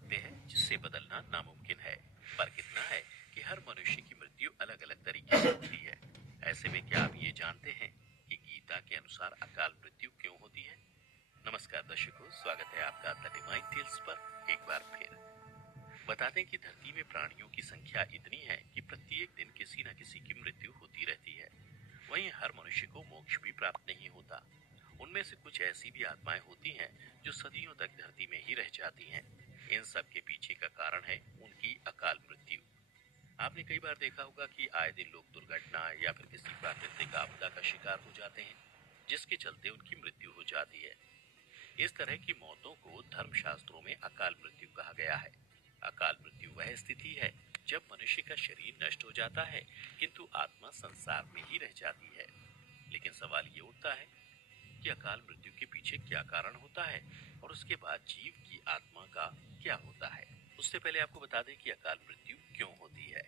सत्य है जिससे बदलना नामुमकिन है। फर्क इतना है कि हर मनुष्य की मृत्यु अलग अलग तरीके से होती है। ऐसे में क्या आप ये जानते हैं कि गीता के अनुसार अकाल मृत्यु क्यों होती है? नमस्कार दर्शकों, स्वागत है आपका द डिवाइन टेल्स पर एक बार फिर। बता दें कि धरती में प्राणियों की संख्या इतनी है कि प्रत्येक दिन किसी न किसी की मृत्यु होती रहती है। वहीं हर मनुष्य को मोक्ष भी प्राप्त नहीं होता। उनमें से कुछ ऐसी भी आत्माएं होती हैं जो सदियों तक धरती में ही रह जाती हैं। इन सब के पीछे का कारण है उनकी अकाल मृत्यु। आपने कई बार देखा होगा कि आए दिन लोग दुर्घटना या फिर किसी प्राकृतिक आपदा का शिकार हो जाते हैं, जिसके चलते उनकी मृत्यु हो जाती है। इस तरह की मौतों को धर्मशास्त्रों में अकाल मृत्यु कहा गया है। अकाल मृत्यु वह स्थिति है जब मनुष्य का शरीर नष्ट हो जाता है किंतु आत्मा संसार में ही रह जाती है। लेकिन सवाल ये उठता है कि अकाल मृत्यु के पीछे क्या कारण होता है और उसके बाद जीव की आत्मा का क्या होता है। उससे पहले आपको बता दें कि अकाल मृत्यु क्यों होती है।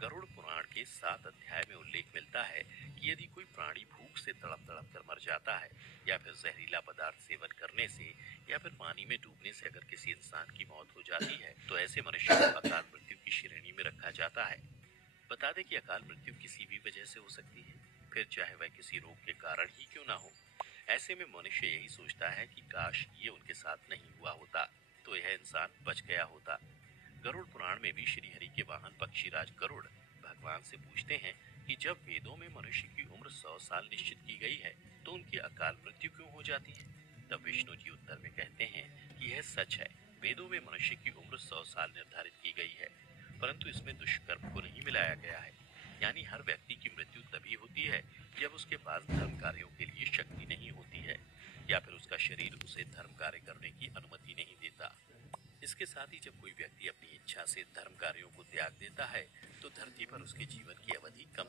गरुड़ पुराण के 7 अध्याय में उल्लेख मिलता है कि यदि कोई प्राणी भूख से तड़प तड़प कर मर जाता है या फिर जहरीला पदार्थ सेवन करने से या फिर पानी में डूबने से अगर किसी इंसान की मौत हो जाती है तो ऐसे मनुष्य को अकाल मृत्यु की श्रेणी में रखा जाता है। बता दें कि अकाल मृत्यु किसी भी वजह से हो सकती है, फिर चाहे वह किसी रोग के कारण ही क्यों ना हो। ऐसे में मनुष्य यही सोचता है कि काश ये उनके साथ नहीं हुआ होता तो यह इंसान बच गया होता। गरुड़ पुराण में भी श्री हरि के वाहन पक्षीराज गरुड़ भगवान से पूछते हैं कि जब वेदों में मनुष्य की उम्र 100 साल निश्चित की गई है तो उनकी अकाल मृत्यु क्यों हो जाती है। तब विष्णु जी उत्तर में कहते हैं कि यह सच है, वेदों में मनुष्य की उम्र 100 साल निर्धारित की गई है, परंतु इसमें दुष्कर्म को नहीं मिलाया गया है। यानी हर व्यक्ति की मृत्यु तभी होती है जब उसके पास धर्म कार्यों के लिए शक्ति नहीं होती है या फिर उसका शरीर उसे धर्म कार्य करने की अनुमति नहीं देता। इसके साथ ही जब कोई व्यक्ति अपनी इच्छा से धर्म कार्यों को त्याग देता है तो धरती पर उसके जीवन की अवधि कम